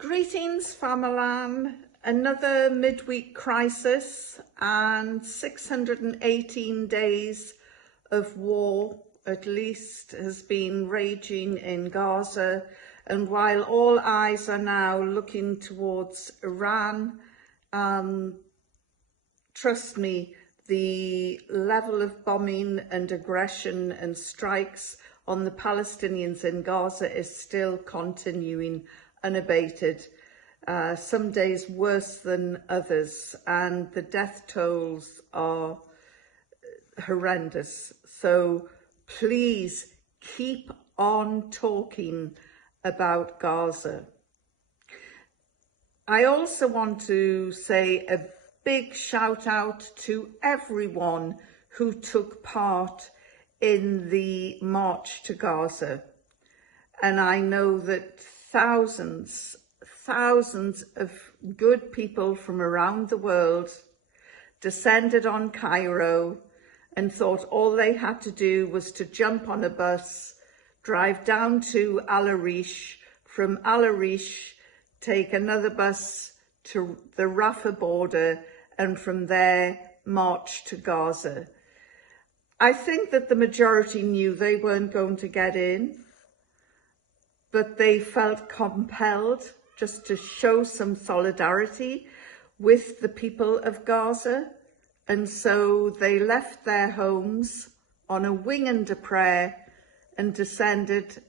Greetings, Famalam. Another midweek crisis and 618 days of war, at least, has been raging in Gaza. And while all eyes are now looking towards Iran, trust me, the level of bombing and aggression and strikes on the Palestinians in Gaza is still continuing unabated. Some days worse than others, and the death tolls are horrendous. So please keep on talking about Gaza. I also want to say a big shout out to everyone who took part in the march to Gaza. And I know that thousands of good people from around the world descended on Cairo and thought all they had to do was to jump on a bus, drive down to Al Arish, from Al Arish take another bus to the Rafah border, and from there march to Gaza. I think that the majority knew they weren't going to get in, but they felt compelled just to show some solidarity with the people of Gaza. And so they left their homes on a wing and a prayer and descended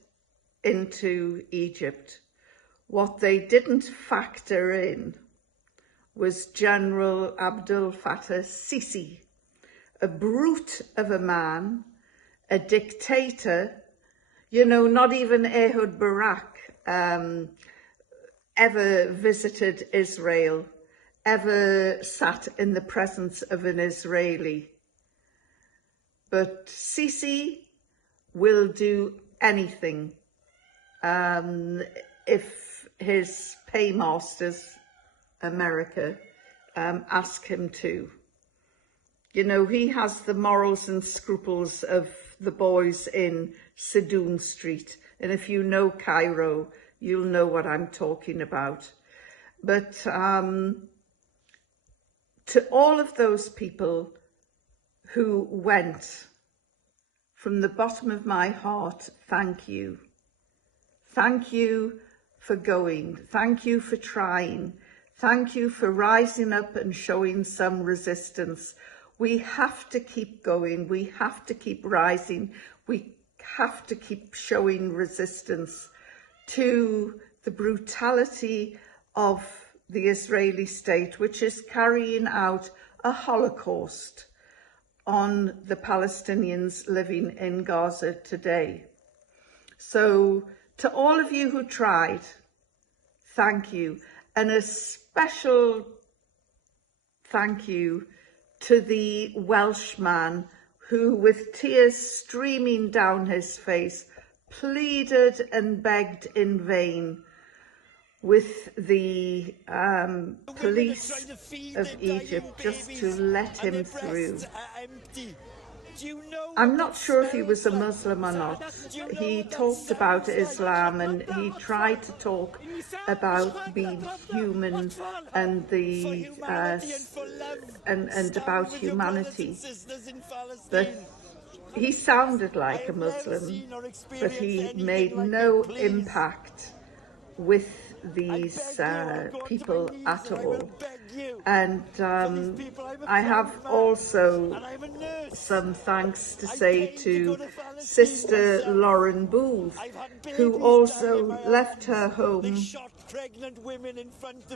into Egypt. What they didn't factor in was General Abdel Fattah Sisi, a brute of a man, a dictator. You know, not even Ehud Barak ever visited Israel, ever sat in the presence of an Israeli. But Sisi will do anything if his paymasters, America, ask him to. You know, he has the morals and scruples of the boys in Sidoun Street. And if you know Cairo, you'll know what I'm talking about. But to all of those people who went, from the bottom of my heart, thank you. Thank you for going. Thank you for trying. Thank you for rising up and showing some resistance. We have to keep going. We have to keep rising. We have to keep showing resistance to the brutality of the Israeli state, which is carrying out a Holocaust on the Palestinians living in Gaza today. So to all of you who tried, thank you. And a special thank you to the Welshman who, with tears streaming down his face, pleaded and begged in vain with the police of Egypt just to let him through. I'm not sure if he was a Muslim or not. He talked about Islam and he tried to talk about being human and the and about humanity. But he sounded like a Muslim, but he made no impact with these people at all. And I have also some thanks to say to Sister Lauren Booth, who also left her home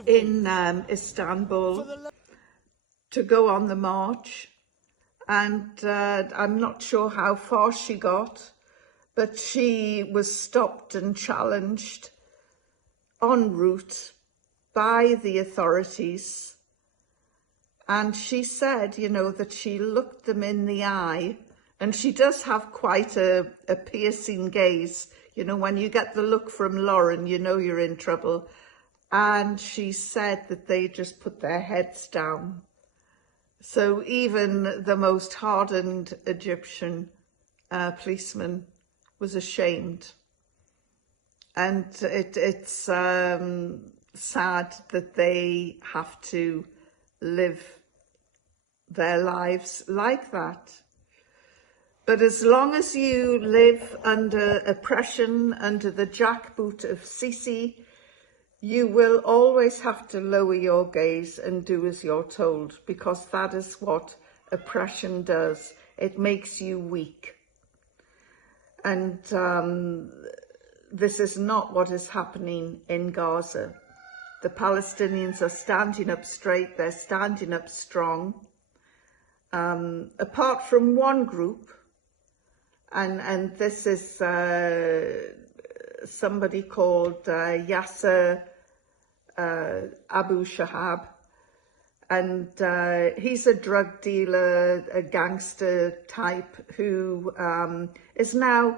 in Istanbul to go on the march. And I'm not sure how far she got, but she was stopped and challenged en route by the authorities. And she said, you know, that she looked them in the eye, and she does have quite a piercing gaze. You know, when you get the look from Lauren, you know you're in trouble. And she said that they just put their heads down. So even the most hardened Egyptian policeman was ashamed. And it's sad that they have to live their lives like that. But as long as you live under oppression, under the jackboot of Sisi, you will always have to lower your gaze and do as you're told, because that is what oppression does. It makes you weak. And this is not what is happening in Gaza. The Palestinians are standing up straight, they're standing up strong. Apart from one group, and this is somebody called Yasser Abu Shahab, and he's a drug dealer, a gangster type who is now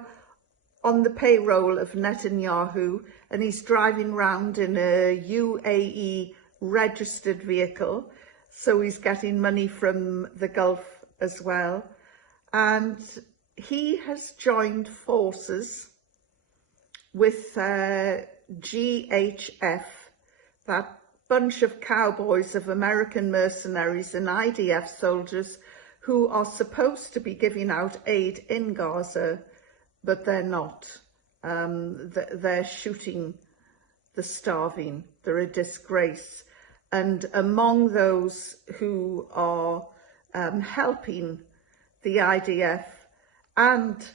on the payroll of Netanyahu, and he's driving around in a UAE registered vehicle, so he's getting money from the Gulf as well. And he has joined forces with GHF, that bunch of cowboys of American mercenaries and IDF soldiers who are supposed to be giving out aid in Gaza, but they're not. They're shooting the starving. They're a disgrace. And among those who are helping the IDF and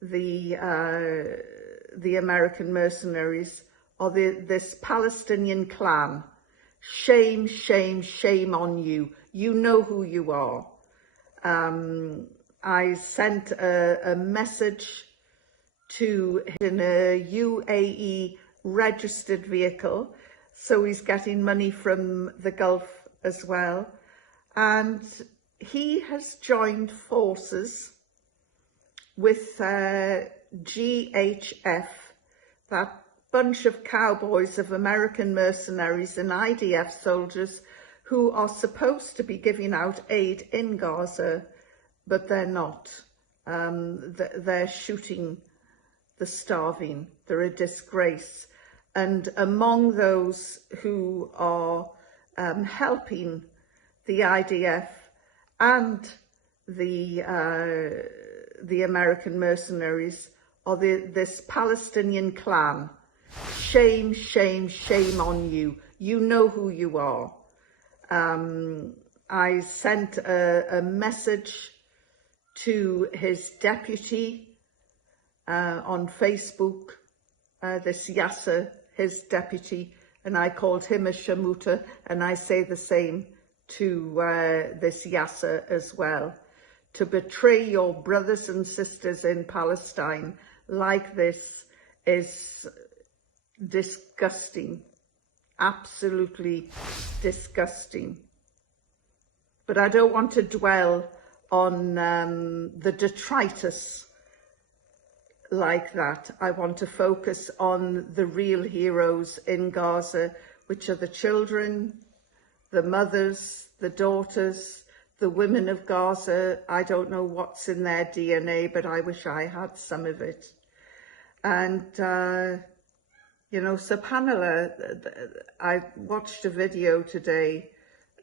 the American mercenaries are this Palestinian clan. Shame, shame, shame on you. You know who you are. I sent a message to in a UAE registered vehicle, so he's getting money from the Gulf as well. And he has joined forces with GHF, that bunch of cowboys of American mercenaries and IDF soldiers who are supposed to be giving out aid in Gaza, but they're not. They're shooting the starving. They're a disgrace. And among those who are helping the IDF and the American mercenaries are this Palestinian clan. Shame, shame, shame on you. You know who you are. I sent a message to his deputy on Facebook, this Yasser, his deputy, and I called him a shamuta, and I say the same to this Yasser as well. To betray your brothers and sisters in Palestine like this is disgusting, absolutely disgusting. But I don't want to dwell on the detritus like that. I want to focus on the real heroes in Gaza, which are the children, the mothers, the daughters, the women of Gaza. I don't know what's in their DNA, but I wish I had some of it. And, you know, subhanAllah, I watched a video today,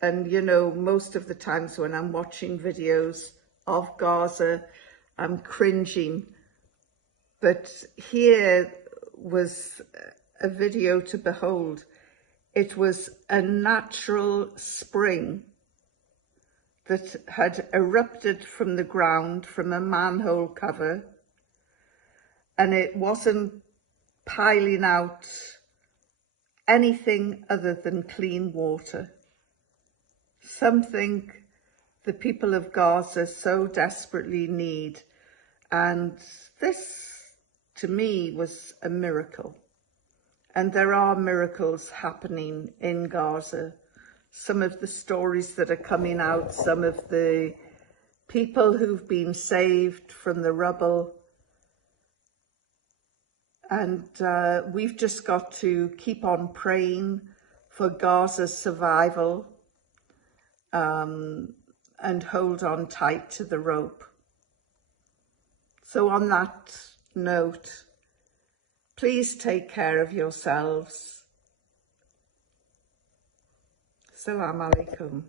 and, you know, most of the times when I'm watching videos of Gaza, I'm cringing. But here was a video to behold. It was a natural spring that had erupted from the ground, from a manhole cover, and it wasn't piling out anything other than clean water. Something the people of Gaza so desperately need. And this, to me, was a miracle. And there are miracles happening in Gaza. Some of the stories that are coming out, some of the people who've been saved from the rubble. And we've just got to keep on praying for Gaza's survival and hold on tight to the rope. So on that note, please take care of yourselves. Assalamu alaikum.